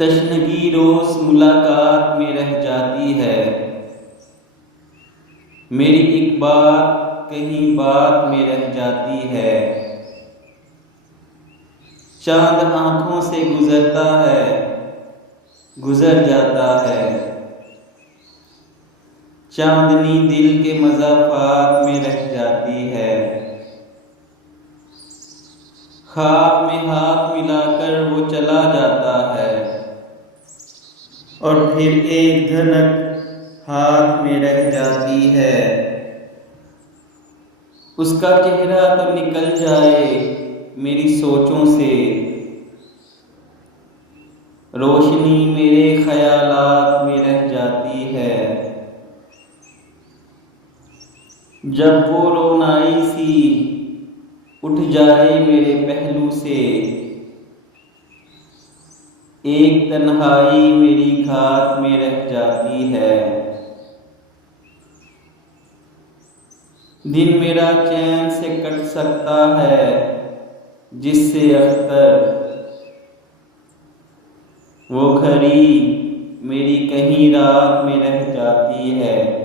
तशनगी रोज़ मुलाकात में रह जाती है। मेरी एक बात कहीं बात में रह जाती है। चांद आँखों से गुजरता है, गुजर जाता है। चांदनी दिल के मज़ाफ़ात में रह जाती है। ख्वाब में हाथ मिलाकर वो चला जाता है और फिर एक धनक हाथ में रह जाती है। उसका चेहरा तो निकल जाए मेरी सोचों से, रोशनी मेरे ख्यालात में रह जाती है। जब वो रोनाई सी उठ जाए मेरे पहलू से, एक तन्हाई मेरी घात में रह जाती है। दिन मेरा चैन से कट सकता है जिससे अख्तर, वो घड़ी मेरी कहीं रात में रह जाती है।